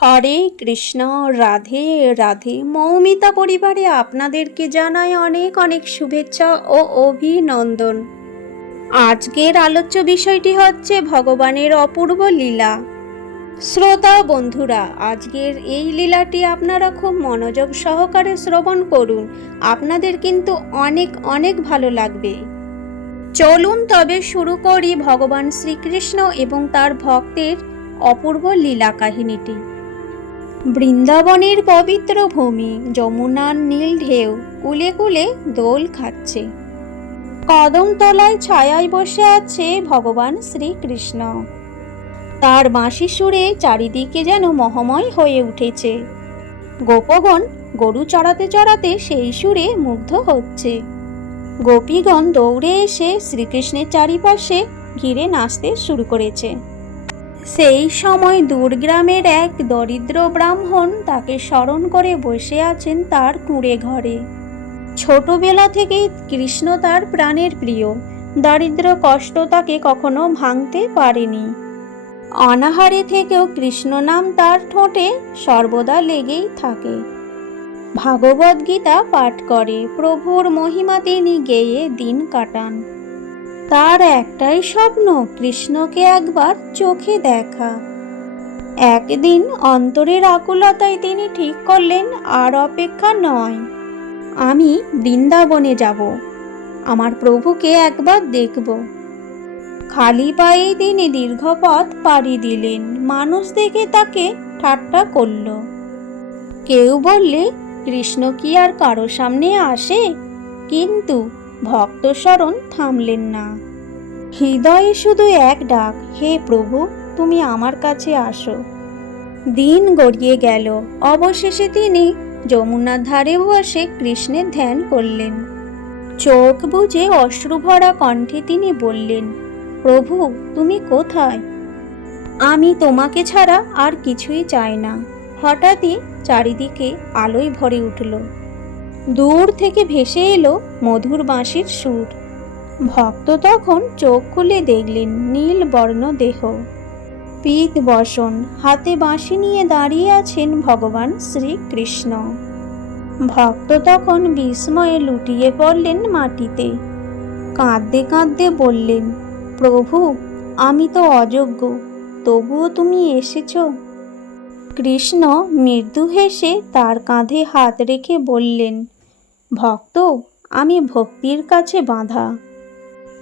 হরে কৃষ্ণ, রাধে রাধে। মৌমিতা পরিবারে আপনাদেরকে জানাই অনেক অনেক শুভেচ্ছা ও অভিনন্দন। আজকের আলোচ্য বিষয়টি হচ্ছে ভগবানের অপূর্ব লীলা। শ্রোতা বন্ধুরা, আজকের এই লীলাটি আপনারা খুব মনোযোগ সহকারে শ্রবণ করুন। আপনাদের কিন্তু অনেক অনেক ভালো লাগবে। চলুন তবে শুরু করি ভগবান শ্রীকৃষ্ণ এবং তার ভক্তের অপূর্ব লীলা কাহিনীটি। বৃন্দাবনের পবিত্র ভূমি, যমুনার নীল ঢেউ, কুলে কুলে দোল খাচ্ছে। কদম তলায় ছায়ায় বসে আছে ভগবান শ্রীকৃষ্ণ। তার বাঁশি সুরে চারিদিকে যেন মহময় হয়ে উঠেছে। গোপগণ গরু চড়াতে চড়াতে সেই সুরে মুগ্ধ হচ্ছে। গোপীগণ দৌড়ে এসে শ্রীকৃষ্ণের চারিপাশে ঘিরে নাচতে শুরু করেছে। সেই সময় দূরগ্রামের এক দরিদ্র ব্রাহ্মণ তাকে স্মরণ করে বসে আছেন তার কুঁড়ে ঘরে। ছোটবেলা থেকেই কৃষ্ণ তার প্রাণের প্রিয়। দারিদ্র কষ্ট তাকে কখনো ভাঙতে পারেনি। অনাহারে থেকেও কৃষ্ণ নাম তার ঠোঁটে সর্বদা লেগেই থাকে। ভাগবত গীতা পাঠ করে, প্রভুর মহিমা তিনি গেয়ে দিন কাটান। তার একটাই স্বপ্ন, কৃষ্ণকে একবার চোখে দেখা। একদিন অন্তরের আকুলতায় তিনি ঠিক করলেন, আর অপেক্ষা নয়, আমি বৃন্দাবনে যাব। আমার প্রভুকে একবার দেখব। খালি পায়েই তিনি দীর্ঘ পথ পাড়ি দিলেন। মানুষ দেখে তাকে ঠাট্টা করল। কেউ বললে, কৃষ্ণ কি আর কারও সামনে আসে? কিন্তু ভক্ত স্মরণ থামলেন না। হৃদয়ে শুধু এক ডাক, হে প্রভু, তুমি আমার কাছে আসো। দিন গড়িয়ে গেল। অবশেষে তিনি যমুনার ধারে বসে কৃষ্ণের ধ্যান করলেন। চোখ বুজে অশ্রুভরা কণ্ঠে তিনি বললেন, প্রভু, তুমি কোথায়? আমি তোমাকে ছাড়া আর কিছুই চাই না। হঠাৎই চারিদিকে আলোয় ভরে উঠল। দূর থেকে ভেসে এলো মধুর বাঁশির সুর। ভক্ত তখন চোখ খুলে দেখলেন নীল বর্ণ দেহ। পিত বসন, হাতে বাঁশি নিয়ে দাঁড়িয়ে আছেন ভগবান শ্রীকৃষ্ণ। ভক্ত তখন বিস্ময়ে লুটিয়ে পড়লেন মাটিতে। কাঁদতে কাঁদতে বললেন, প্রভু, আমি তো অযোগ্য, তবুও তুমি এসেছ? কৃষ্ণ মৃদু হেসে তার কাঁধে হাত রেখে বললেন, ভক্ত, আমি ভক্তির কাছে বাঁধা।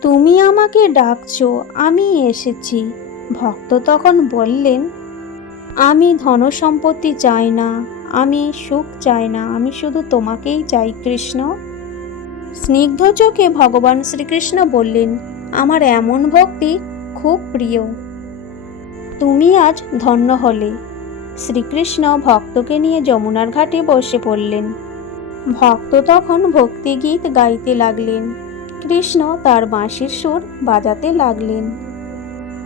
তুমি আমাকে ডাকছো, আমি এসেছি। ভক্ত তখন বললেন, আমি ধন সম্পত্তি চাই না, আমি সুখ চাই না, আমি শুধু তোমাকেই চাই কৃষ্ণ। স্নিগ্ধ চোখে ভগবান শ্রীকৃষ্ণ বললেন, আমার এমন ভক্তি খুব প্রিয়। তুমি আজ ধন্য হলে। শ্রীকৃষ্ণ ভক্তকে নিয়ে যমুনার ঘাটে বসে পড়লেন। ভক্ত তখন ভক্তিগীত গাইতে লাগলেন। কৃষ্ণ তার বাঁশির সুর বাজাতে লাগলেন।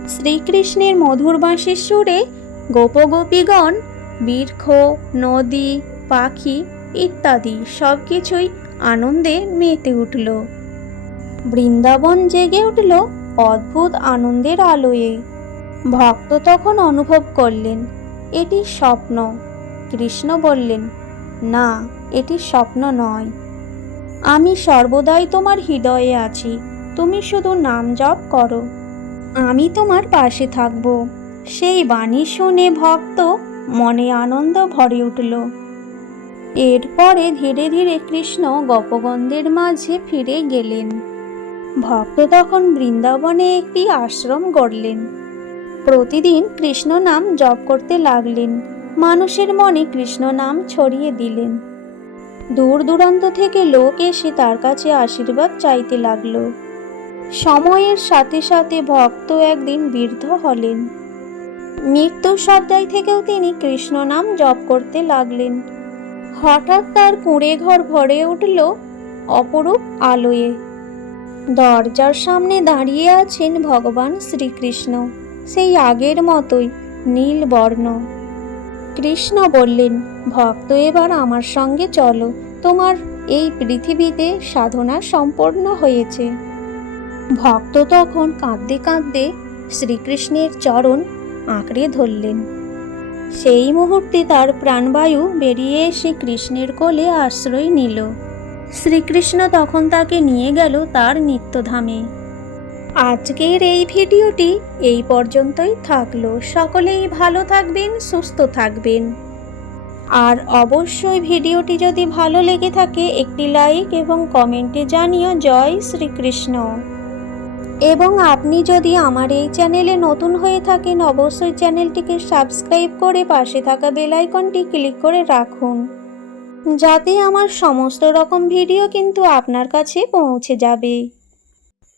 শ্রীকৃষ্ণের মধুর বাঁশির সুরে গোপগোপীগণ বৃক্ষ নদী, পাখি ইত্যাদি সব কিছুই আনন্দে মেতে উঠল। বৃন্দাবন জেগে উঠল অদ্ভুত আনন্দের আলোয়ে। ভক্ত তখন অনুভব করলেন এটি স্বপ্ন। কৃষ্ণ বললেন, না, এটি স্বপ্ন নয়। আমি সর্বদাই তোমার হৃদয়ে আছি। তুমি শুধু নাম জপ করো। আমি তোমার পাশে থাকব। সেই বাণী শুনে ভক্ত মনে আনন্দ ভরে উঠল। এরপরে ধীরে ধীরে কৃষ্ণ গপগন্ধের মাঝে ফিরে গেলেন। ভক্ত তখন বৃন্দাবনে একটি আশ্রম গড়লেন। প্রতিদিন কৃষ্ণ নাম জপ করতে লাগলেন। মানুষের মনে কৃষ্ণ নাম ছড়িয়ে দিলেন। দূর দূরান্ত থেকে লোক এসে তার কাছে আশীর্বাদ চাইতে লাগল। সময়ের সাথে সাথে ভক্ত একদিন বৃদ্ধ হলেন। মৃত্যুর শয্যায় থেকেও তিনি কৃষ্ণ নাম জপ করতে লাগলেন। হঠাৎ তার কুঁড়ে ঘর ভরে উঠল অপরূপ আলোয়ে। দরজার সামনে দাঁড়িয়ে আছেন ভগবান শ্রীকৃষ্ণ। সেই আগের মতোই নীল বর্ণ। কৃষ্ণ বললেন, ভক্ত, এবার আমার সঙ্গে চলো। তোমার এই পৃথিবীতে সাধনা সম্পন্ন হয়েছে। ভক্ত তখন কাঁদতে কাঁদতে শ্রীকৃষ্ণের চরণ আঁকড়ে ধরলেন। সেই মুহূর্তে তার প্রাণবায়ু বেরিয়ে এসে কৃষ্ণের কোলে আশ্রয় নিল। শ্রীকৃষ্ণ তখন তাকে নিয়ে গেল তার নিত্যধামে। আজকের এই ভিডিওটি এই পর্যন্তই থাকল। সকলেই ভালো থাকবেন, সুস্থ থাকবেন। আর অবশ্যই ভিডিওটি যদি ভালো লেগে থাকে, একটি লাইক এবং কমেন্টে জানিও জয় শ্রীকৃষ্ণ। এবং আপনি যদি আমার এই চ্যানেলে নতুন হয়ে থাকেন, অবশ্যই চ্যানেলটিকে সাবস্ক্রাইব করে পাশে থাকা বেল আইকনটি ক্লিক করে রাখুন। যাতে আমার সমস্ত রকম ভিডিও কিন্তু আপনার কাছে পৌঁছে যাবে।